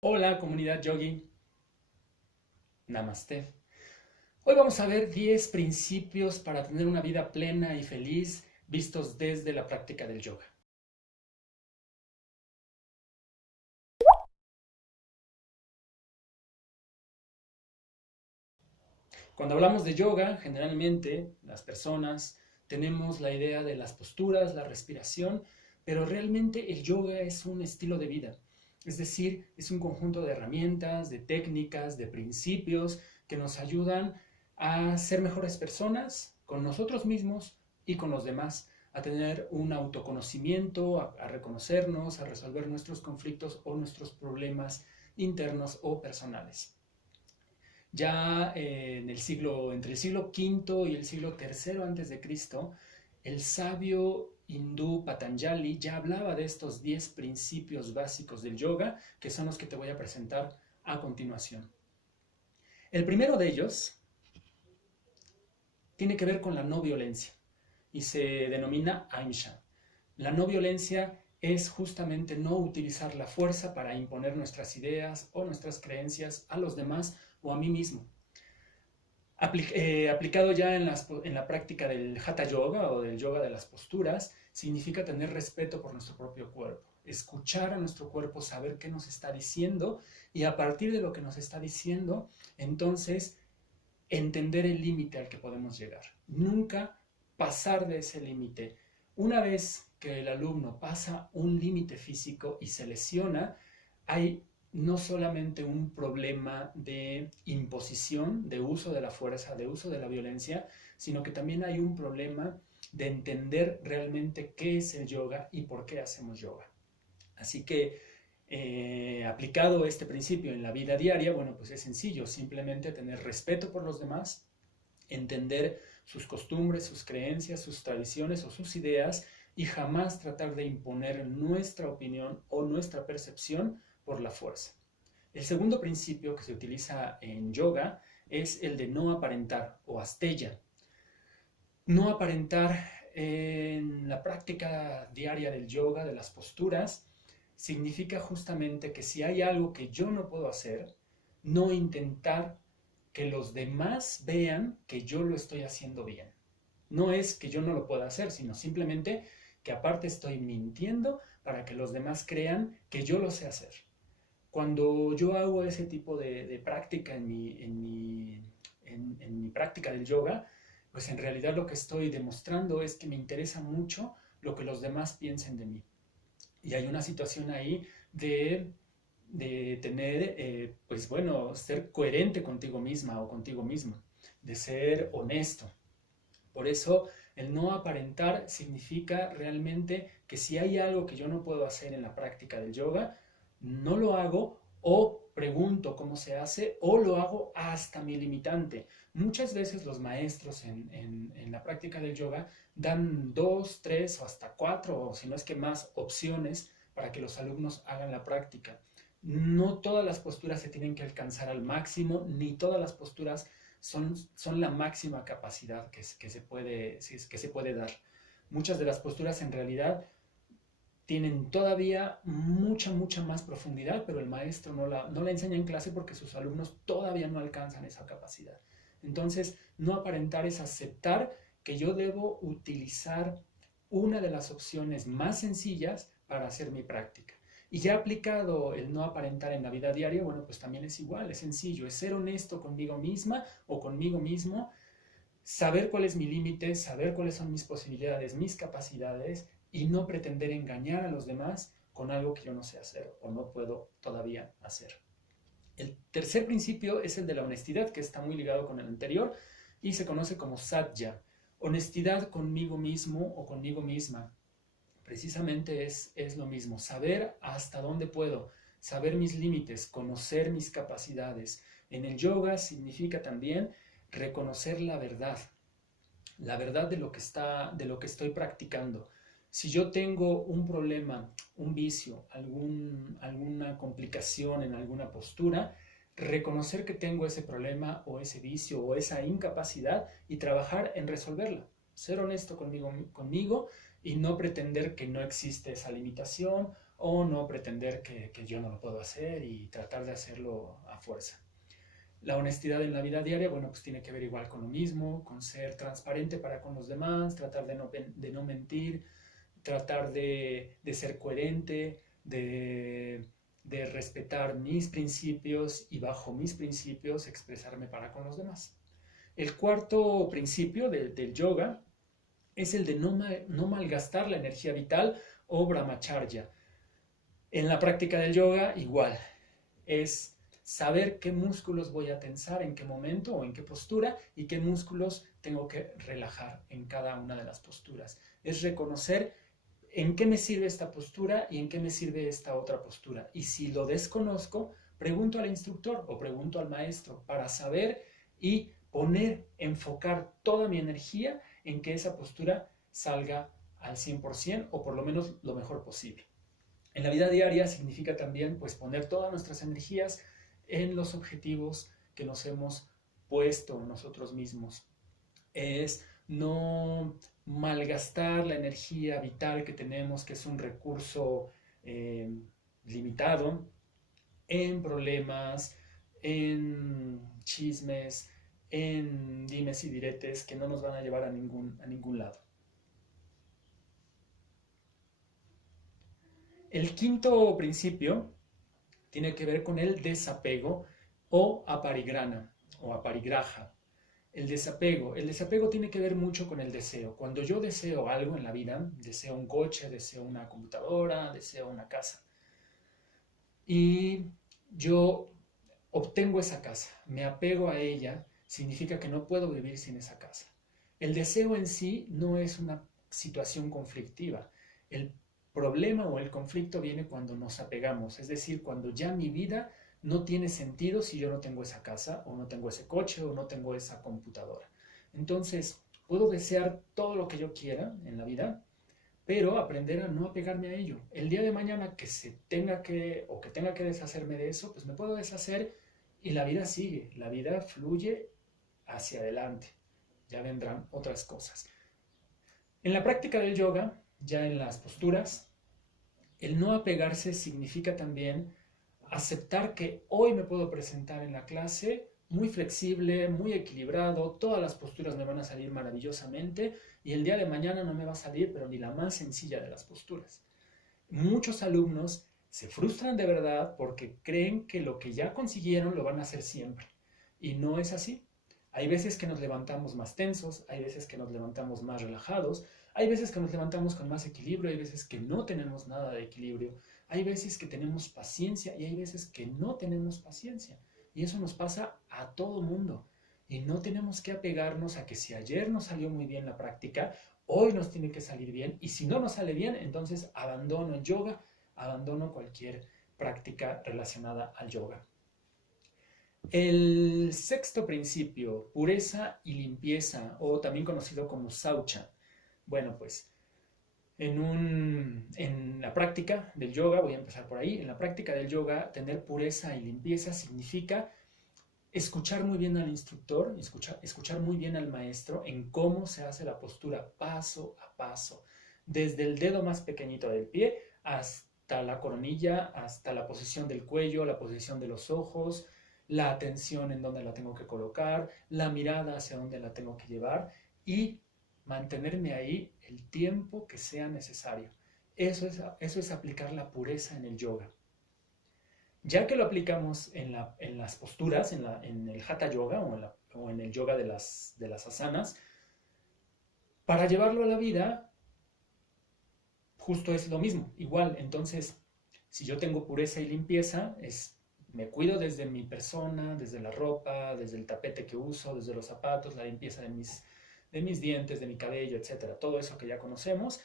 Hola comunidad yogi, namaste. Hoy vamos a ver 10 principios para tener una vida plena y feliz vistos desde la práctica del yoga. Cuando hablamos de yoga, generalmente las personas tenemos la idea de las posturas, la respiración, pero realmente el yoga es un estilo de vida. Es decir, es un conjunto de herramientas, de técnicas, de principios que nos ayudan a ser mejores personas con nosotros mismos y con los demás, a tener un autoconocimiento, a reconocernos, a resolver nuestros conflictos o nuestros problemas internos o personales. Ya entre el siglo V y el siglo III antes de Cristo, el sabio hindú Patanjali ya hablaba de estos 10 principios básicos del yoga, que son los que te voy a presentar a continuación. El primero de ellos tiene que ver con la no violencia y se denomina Ahimsa. La no violencia es justamente no utilizar la fuerza para imponer nuestras ideas o nuestras creencias a los demás o a mí mismo. Aplicado ya en la práctica del Hatha Yoga o del yoga de las posturas, significa tener respeto por nuestro propio cuerpo, escuchar a nuestro cuerpo, saber qué nos está diciendo y a partir de lo que nos está diciendo, entonces entender el límite al que podemos llegar. Nunca pasar de ese límite. Una vez que el alumno pasa un límite físico y se lesiona, hay no solamente un problema de imposición, de uso de la fuerza, de uso de la violencia, sino que también hay un problema de entender realmente qué es el yoga y por qué hacemos yoga. Así que aplicado este principio en la vida diaria, bueno, pues es sencillo, simplemente tener respeto por los demás, entender sus costumbres, sus creencias, sus tradiciones o sus ideas y jamás tratar de imponer nuestra opinión o nuestra percepción por la fuerza. El segundo principio que se utiliza en yoga es el de no aparentar o asteya. No aparentar en la práctica diaria del yoga, de las posturas, significa justamente que si hay algo que yo no puedo hacer, no intentar que los demás vean que yo lo estoy haciendo bien. No es que yo no lo pueda hacer, sino simplemente que aparte estoy mintiendo para que los demás crean que yo lo sé hacer. Cuando yo hago ese tipo de práctica en mi práctica del yoga, pues en realidad lo que estoy demostrando es que me interesa mucho lo que los demás piensen de mí. Y hay una situación ahí de tener, pues bueno, ser coherente contigo misma o contigo mismo, de ser honesto. Por eso el no aparentar significa realmente que si hay algo que yo no puedo hacer en la práctica del yoga, no lo hago o pregunto cómo se hace o lo hago hasta mi limitante. Muchas veces los maestros en la práctica del yoga dan dos, tres o hasta cuatro o si no es que más opciones para que los alumnos hagan la práctica. No todas las posturas se tienen que alcanzar al máximo, ni todas las posturas son la máxima capacidad que se puede dar. Muchas de las posturas en realidad tienen todavía mucha más profundidad, pero el maestro no la enseña en clase porque sus alumnos todavía no alcanzan esa capacidad. Entonces, no aparentar es aceptar que yo debo utilizar una de las opciones más sencillas para hacer mi práctica. Y ya aplicado el no aparentar en la vida diaria, bueno, pues también es igual, es sencillo, es ser honesto conmigo misma o conmigo mismo, saber cuál es mi límite, saber cuáles son mis posibilidades, mis capacidades y no pretender engañar a los demás con algo que yo no sé hacer o no puedo todavía hacer. El tercer principio es el de la honestidad, que está muy ligado con el anterior y se conoce como satya, honestidad conmigo mismo o conmigo misma. Precisamente es lo mismo, saber hasta dónde puedo, saber mis límites, conocer mis capacidades. En el yoga significa también reconocer la verdad de lo que estoy practicando. Si yo tengo un problema, un vicio, alguna complicación en alguna postura, reconocer que tengo ese problema o ese vicio o esa incapacidad y trabajar en resolverla. Ser honesto conmigo y no pretender que no existe esa limitación o no pretender que yo no lo puedo hacer y tratar de hacerlo a fuerza. La honestidad en la vida diaria, bueno, pues tiene que ver igual con lo mismo, con ser transparente para con los demás, tratar de no mentir, tratar de ser coherente, de respetar mis principios y bajo mis principios expresarme para con los demás. El cuarto principio del yoga es el de no malgastar la energía vital o brahmacharya. En la práctica del yoga, igual, es saber qué músculos voy a tensar en qué momento o en qué postura y qué músculos tengo que relajar en cada una de las posturas. Es reconocer en qué me sirve esta postura y en qué me sirve esta otra postura. Y si lo desconozco, pregunto al instructor o pregunto al maestro para saber y enfocar toda mi energía en que esa postura salga al 100% o por lo menos lo mejor posible. En la vida diaria significa también pues poner todas nuestras energías en los objetivos que nos hemos puesto nosotros mismos. Es no malgastar la energía vital que tenemos, que es un recurso limitado, en problemas, en chismes, en dimes y diretes que no nos van a llevar a ningún lado. El quinto principio tiene que ver con el desapego o aparigrana o aparigraja. El desapego tiene que ver mucho con el deseo. Cuando yo deseo algo en la vida, deseo un coche, deseo una computadora, deseo una casa, y yo obtengo esa casa, me apego a ella, significa que no puedo vivir sin esa casa. El deseo en sí no es una situación conflictiva. El problema o el conflicto viene cuando nos apegamos, es decir, cuando ya mi vida no tiene sentido si yo no tengo esa casa o no tengo ese coche o no tengo esa computadora. Entonces, puedo desear todo lo que yo quiera en la vida, pero aprender a no apegarme a ello. El día de mañana que tenga que deshacerme de eso, pues me puedo deshacer y la vida sigue, la vida fluye hacia adelante. Ya vendrán otras cosas. En la práctica del yoga, ya en las posturas, el no apegarse significa también aceptar que hoy me puedo presentar en la clase muy flexible, muy equilibrado, todas las posturas me van a salir maravillosamente y el día de mañana no me va a salir, pero ni la más sencilla de las posturas. Muchos alumnos se frustran de verdad porque creen que lo que ya consiguieron lo van a hacer siempre y no es así. Hay veces que nos levantamos más tensos, hay veces que nos levantamos más relajados, hay veces que nos levantamos con más equilibrio, hay veces que no tenemos nada de equilibrio, hay veces que tenemos paciencia y hay veces que no tenemos paciencia. Y eso nos pasa a todo mundo. Y no tenemos que apegarnos a que si ayer nos salió muy bien la práctica, hoy nos tiene que salir bien. Y si no nos sale bien, entonces abandono el yoga, abandono cualquier práctica relacionada al yoga. El sexto principio, pureza y limpieza, o también conocido como saucha. Bueno, pues en la práctica del yoga, voy a empezar por ahí, en la práctica del yoga, tener pureza y limpieza significa escuchar muy bien al instructor, escuchar muy bien al maestro en cómo se hace la postura paso a paso, desde el dedo más pequeñito del pie hasta la coronilla, hasta la posición del cuello, la posición de los ojos, la atención en dónde la tengo que colocar, la mirada hacia dónde la tengo que llevar y mantenerme ahí el tiempo que sea necesario. Eso es aplicar la pureza en el yoga. Ya que lo aplicamos en las posturas, en el hatha yoga o en el yoga de las asanas, para llevarlo a la vida, justo es lo mismo, igual. Entonces, si yo tengo pureza y limpieza, me cuido desde mi persona, desde la ropa, desde el tapete que uso, desde los zapatos, la limpieza de mis dientes, de mi cabello, etcétera, todo eso que ya conocemos,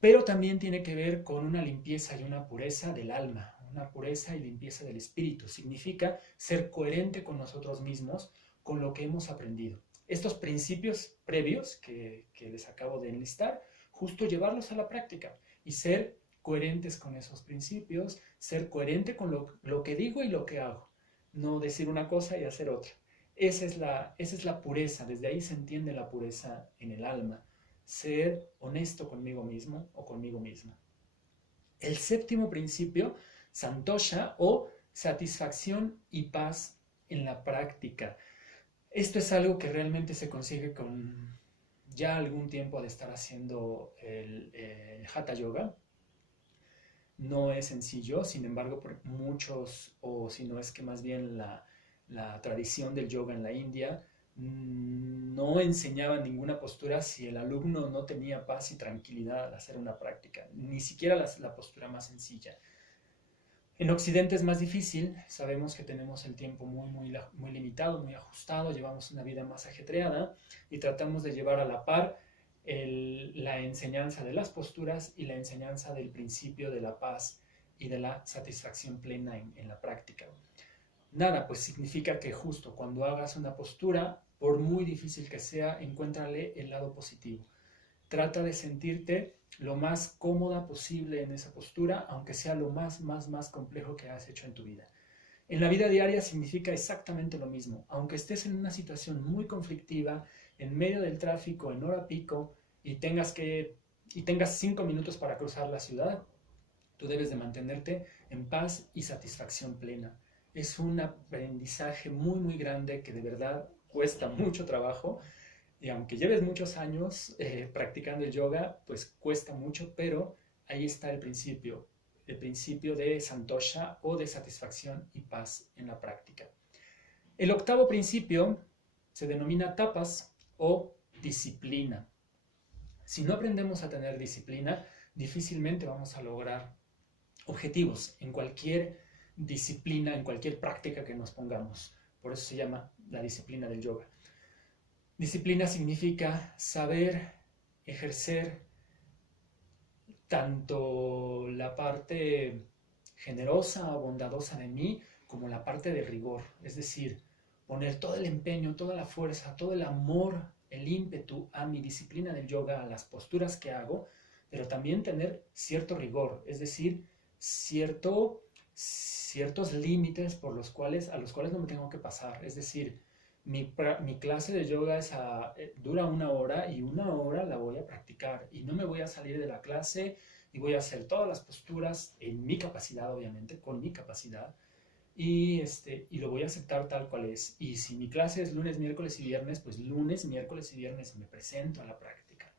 pero también tiene que ver con una limpieza y una pureza del alma, una pureza y limpieza del espíritu. Significa ser coherente con nosotros mismos, con lo que hemos aprendido. Estos principios previos que les acabo de enlistar, justo llevarlos a la práctica y ser coherentes con esos principios, ser coherente con lo que digo y lo que hago, no decir una cosa y hacer otra. Esa es la pureza, desde ahí se entiende la pureza en el alma, ser honesto conmigo mismo o conmigo misma. El séptimo principio, santosha o satisfacción y paz en la práctica. Esto es algo que realmente se consigue con ya algún tiempo de estar haciendo el Hatha Yoga. No es sencillo, sin embargo, muchos, o si no es que más bien la tradición del yoga en la India, no enseñaba ninguna postura si el alumno no tenía paz y tranquilidad al hacer una práctica, ni siquiera la postura más sencilla. En Occidente es más difícil, sabemos que tenemos el tiempo muy limitado, muy ajustado, llevamos una vida más ajetreada y tratamos de llevar a la par la enseñanza de las posturas y la enseñanza del principio de la paz y de la satisfacción plena en la práctica. Nada, pues significa que justo cuando hagas una postura, por muy difícil que sea, encuéntrale el lado positivo. Trata de sentirte lo más cómoda posible en esa postura, aunque sea lo más complejo que has hecho en tu vida. En la vida diaria significa exactamente lo mismo. Aunque estés en una situación muy conflictiva, en medio del tráfico, en hora pico, y tengas 5 minutos para cruzar la ciudad, tú debes de mantenerte en paz y satisfacción plena. Es un aprendizaje muy grande que de verdad cuesta mucho trabajo, y aunque lleves muchos años practicando el yoga, pues cuesta mucho, pero ahí está el principio de santosha o de satisfacción y paz en la práctica. El octavo principio se denomina tapas o disciplina. Si no aprendemos a tener disciplina, difícilmente vamos a lograr objetivos en cualquier disciplina, en cualquier práctica que nos pongamos. Por eso se llama la disciplina del yoga. Disciplina significa saber ejercer tanto la parte generosa o bondadosa de mí como la parte de rigor. Es decir, poner todo el empeño, toda la fuerza, todo el amor, el ímpetu a mi disciplina del yoga, a las posturas que hago, pero también tener cierto rigor, es decir, ciertos límites a los cuales no me tengo que pasar. Es decir, mi clase de yoga dura 1 hora y 1 hora la voy a practicar y no me voy a salir de la clase y voy a hacer todas las posturas en mi capacidad, obviamente, con mi capacidad, y lo voy a aceptar tal cual es. Y si mi clase es lunes, miércoles y viernes, pues lunes, miércoles y viernes me presento a la práctica.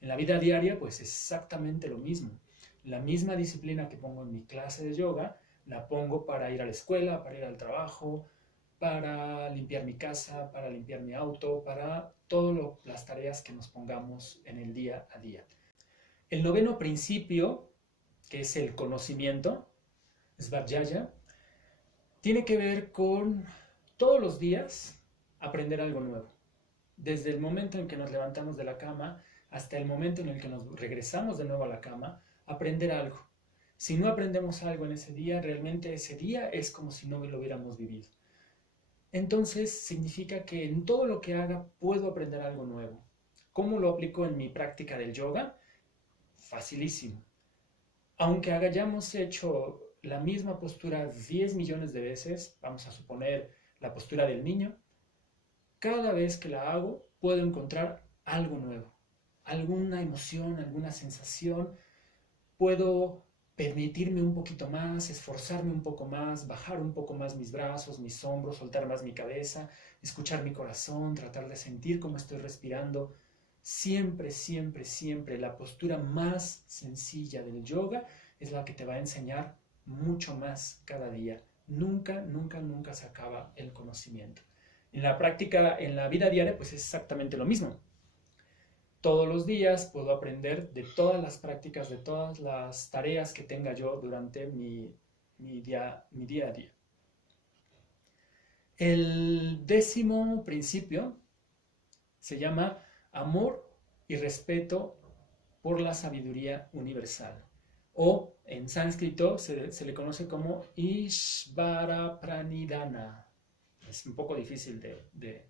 En la vida diaria, pues exactamente lo mismo. La misma disciplina que pongo en mi clase de yoga, la pongo para ir a la escuela, para ir al trabajo, para limpiar mi casa, para limpiar mi auto, para todas las tareas que nos pongamos en el día a día. El noveno principio, que es el conocimiento, Svadhyaya, tiene que ver con todos los días aprender algo nuevo. Desde el momento en que nos levantamos de la cama hasta el momento en el que nos regresamos de nuevo a la cama, aprender algo. Si no aprendemos algo en ese día, realmente ese día es como si no lo hubiéramos vivido. Entonces significa que en todo lo que haga puedo aprender algo nuevo. ¿Cómo lo aplico en mi práctica del yoga? Facilísimo. Aunque hayamos hecho la misma postura 10 millones de veces, vamos a suponer la postura del niño, cada vez que la hago puedo encontrar algo nuevo, alguna emoción, alguna sensación, puedo permitirme un poquito más, esforzarme un poco más, bajar un poco más mis brazos, mis hombros, soltar más mi cabeza, escuchar mi corazón, tratar de sentir cómo estoy respirando. Siempre la postura más sencilla del yoga es la que te va a enseñar mucho más cada día. Nunca se acaba el conocimiento. En la práctica, en la vida diaria, pues es exactamente lo mismo. Todos los días puedo aprender de todas las prácticas, de todas las tareas que tenga yo durante mi día a día. El décimo principio se llama amor y respeto por la sabiduría universal. O en sánscrito se le conoce como Ishvara Pranidhana. Es un poco difícil de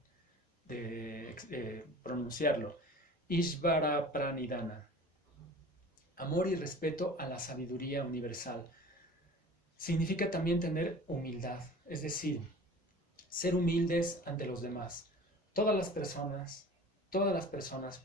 pronunciarlo. Ishvara Pranidhana. Amor y respeto a la sabiduría universal. Significa también tener humildad, es decir, ser humildes ante los demás. Todas las personas,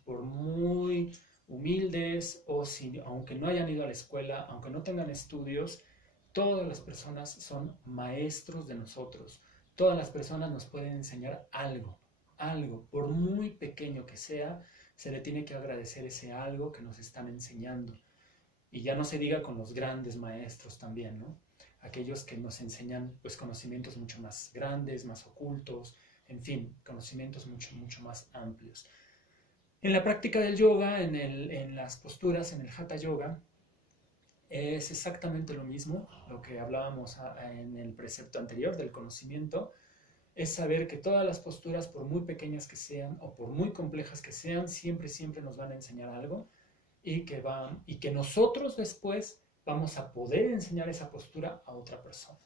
por muy humildes o si, aunque no hayan ido a la escuela, aunque no tengan estudios, todas las personas son maestros de nosotros. Todas las personas nos pueden enseñar algo, algo, por muy pequeño que sea, se le tiene que agradecer ese algo que nos están enseñando. Y ya no se diga con los grandes maestros también, ¿no? Aquellos que nos enseñan pues conocimientos mucho más grandes, más ocultos, en fin, conocimientos mucho, mucho más amplios. En la práctica del yoga, en las posturas, en el Hatha Yoga, es exactamente lo mismo, lo que hablábamos en el precepto anterior del conocimiento, es saber que todas las posturas, por muy pequeñas que sean o por muy complejas que sean, siempre, siempre nos van a enseñar algo y que nosotros después vamos a poder enseñar esa postura a otra persona.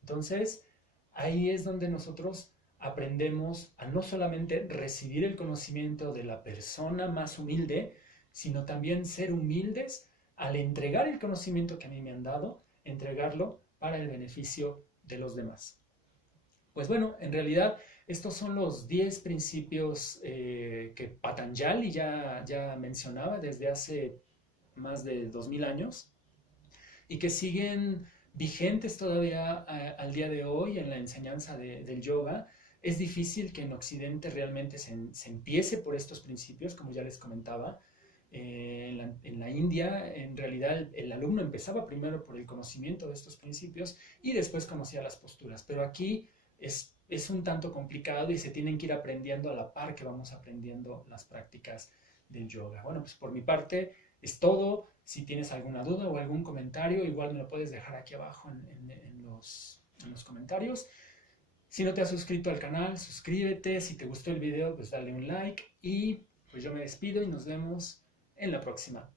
Entonces, ahí es donde nosotros aprendemos a no solamente recibir el conocimiento de la persona más humilde, sino también ser humildes al entregar el conocimiento que a mí me han dado, entregarlo para el beneficio de los demás. Pues bueno, en realidad estos son los 10 principios que Patanjali ya mencionaba desde hace más de 2000 años y que siguen vigentes todavía al día de hoy en la enseñanza del yoga. Es difícil que en Occidente realmente se empiece por estos principios, como ya les comentaba. En la India, en realidad, el alumno empezaba primero por el conocimiento de estos principios y después conocía las posturas. Pero aquí es un tanto complicado y se tienen que ir aprendiendo a la par que vamos aprendiendo las prácticas del yoga. Bueno, pues por mi parte es todo. Si tienes alguna duda o algún comentario, igual me lo puedes dejar aquí abajo en los comentarios. Si no te has suscrito al canal, suscríbete. Si te gustó el video, pues dale un like. Y pues yo me despido y nos vemos en la próxima.